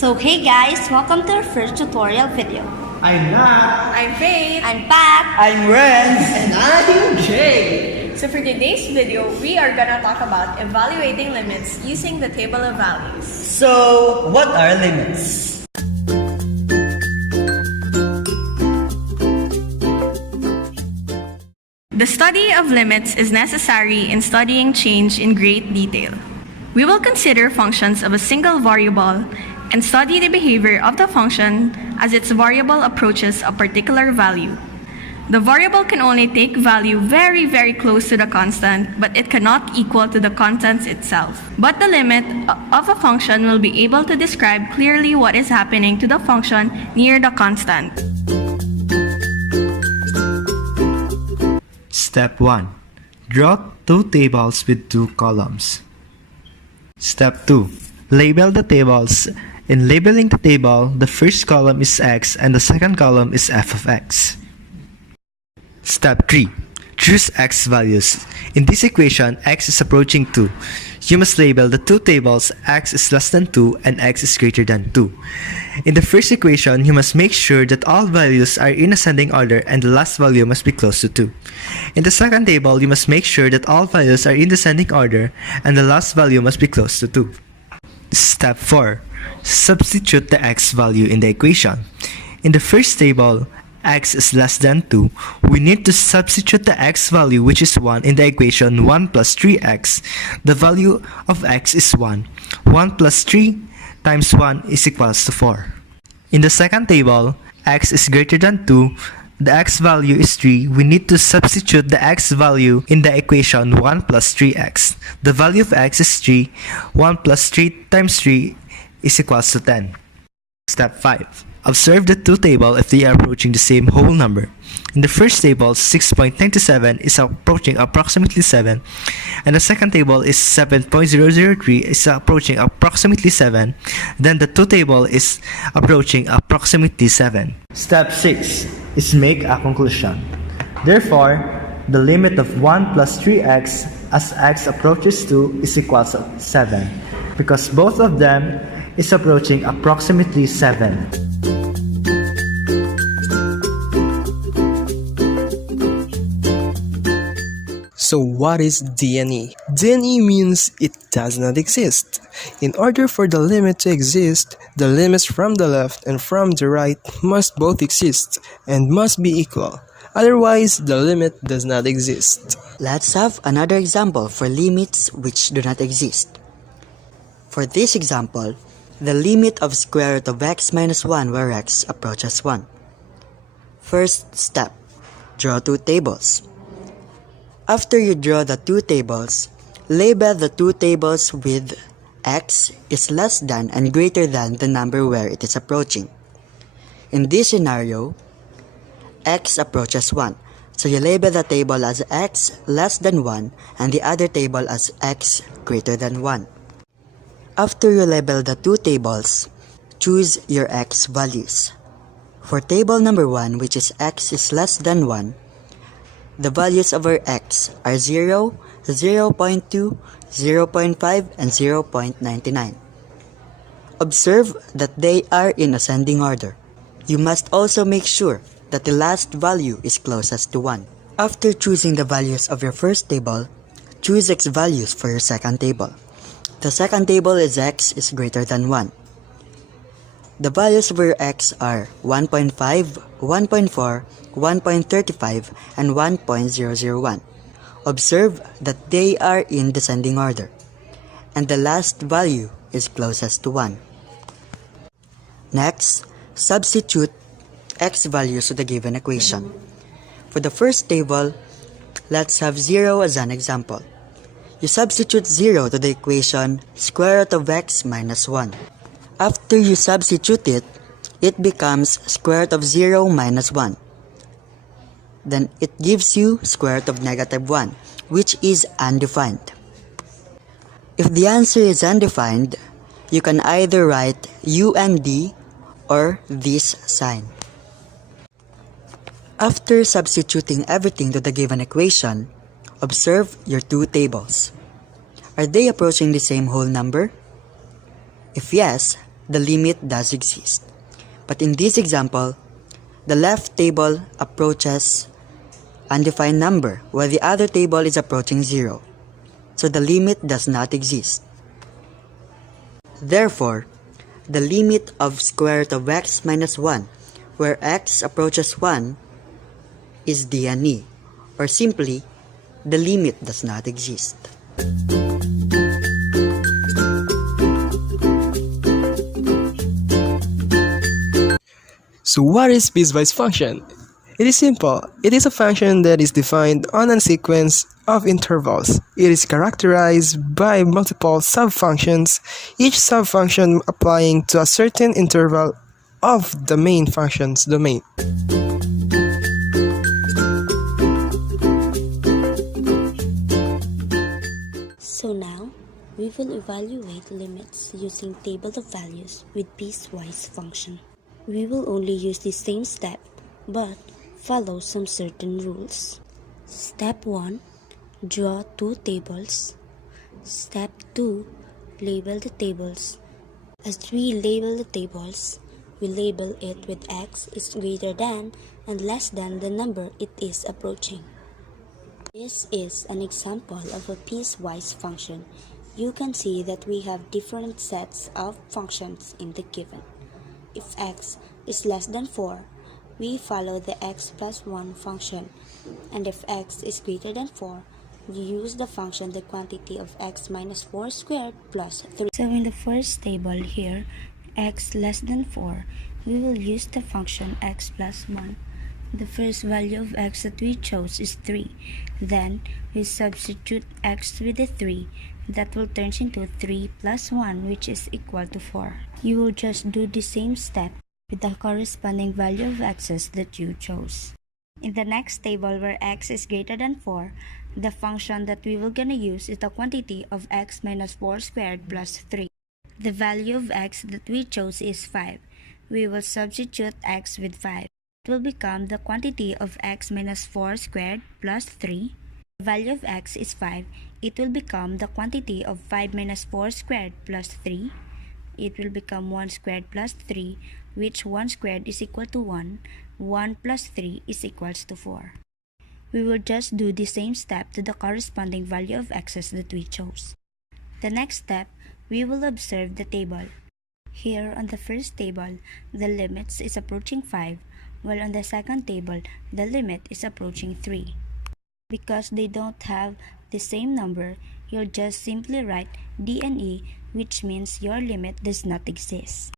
So hey guys, welcome to our first tutorial video. I'm Nat. I'm Faith. I'm Pat. I'm Renz. And I'm Jay. So for today's video, we are gonna talk about evaluating limits using the table of values. So, what are limits? The study of limits is necessary in studying change in great detail. We will consider functions of a single variable and study the behavior of the function as its variable approaches a particular value. The variable can only take value very, very close to the constant, but it cannot equal to the constant itself. But the limit of a function will be able to describe clearly what is happening to the function near the constant. Step 1. Draw two tables with two columns. Step 2. Label the tables. In labeling the table, the first column is x and the second column is f of x. Step 3. Choose x values. In this equation, x is approaching 2. You must label the two tables x is less than 2 and x is greater than 2. In the first equation, you must make sure that all values are in ascending order and the last value must be close to 2. In the second table, you must make sure that all values are in descending order and the last value must be close to 2. Step 4. Substitute the x value in the equation. In the first table, x is less than 2, we need to substitute the x value, which is 1, in the equation 1 plus 3x. The value of x is 1. 1 plus 3 times 1 is equals to 4. In the second table, x is greater than 2, the x value is 3, we need to substitute the x value in the equation 1 plus 3x. The value of x is 3, 1 plus 3 times 3 is equals to 10. Step 5. Observe the two tables if they are approaching the same whole number. In the first table, 6.97 is approaching approximately 7, and the second table is 7.003 is approaching approximately 7. Then the two table is approaching approximately 7. Step 6 is make a conclusion. Therefore, the limit of 1 plus 3x as x approaches 2 is equals to 7, because both of them is approaching approximately 7. So what is DNE? DNE means it does not exist. In order for the limit to exist, the limits from the left and from the right must both exist and must be equal. Otherwise, the limit does not exist. Let's have another example for limits which do not exist. For this example, the limit of square root of x minus 1 where x approaches 1. First step, draw two tables. After you draw the two tables, label the two tables with x is less than and greater than the number where it is approaching. In this scenario, x approaches 1, so you label the table as x less than 1 and the other table as x greater than 1. After you label the two tables, choose your x values. For table number 1, which is x is less than 1, the values of our x are 0, 0.2, 0.5, and 0.99. Observe that they are in ascending order. You must also make sure that the last value is closest to 1. After choosing the values of your first table, choose x values for your second table. The second table is x is greater than 1. The values of your x are 1.5, 1.4, 1.35, and 1.001. Observe that they are in descending order, and the last value is closest to 1. Next, substitute x values to the given equation. For the first table, let's have 0 as an example. You substitute 0 to the equation square root of x minus 1. After you substitute it, it becomes square root of 0 minus 1. Then it gives you square root of negative 1, which is undefined. If the answer is undefined, you can either write u and d or this sign. After substituting everything to the given equation, observe your two tables. Are they approaching the same whole number? If yes, the limit does exist. But in this example, the left table approaches undefined number while the other table is approaching 0. So the limit does not exist. Therefore, the limit of square root of x minus 1 where x approaches 1 is D&E, or simply, the limit does not exist. So what is piecewise function? It is simple. It is a function that is defined on a sequence of intervals. It is characterized by multiple subfunctions, each subfunction applying to a certain interval of the main function's domain. So now, we will evaluate limits using table of values with piecewise function. We will only use the same step, but follow some certain rules. Step 1. Draw two tables. Step 2. Label the tables. As we label the tables, we label it with x is greater than and less than the number it is approaching. This is an example of a piecewise function. You can see that we have different sets of functions in the given. If x is less than 4, we follow the x plus 1 function, and if x is greater than 4, we use the function the quantity of x minus 4 squared plus 3. So in the first table here, x less than 4, we will use the function x plus 1. The first value of x that we chose is 3. Then we substitute x with the 3. That will turn into 3 plus 1, which is equal to 4. You will just do the same step with the corresponding value of x's that you chose. In the next table where x is greater than 4, the function that we will gonna use is the quantity of x minus 4 squared plus 3. The value of x that we chose is 5. We will substitute x with 5. It will become the quantity of x minus 4 squared plus 3. The value of x is 5. It will become the quantity of 5 minus 4 squared plus 3. It will become 1 squared plus 3, which 1 squared is equal to 1. 1 plus 3 is equals to 4. We will just do the same step to the corresponding value of x's that we chose. The next step, we will observe the table. Here on the first table, the limits is approaching 5, while on the second table, the limit is approaching 3. Because they don't have the same number, you'll just simply write D&E, which means your limit does not exist.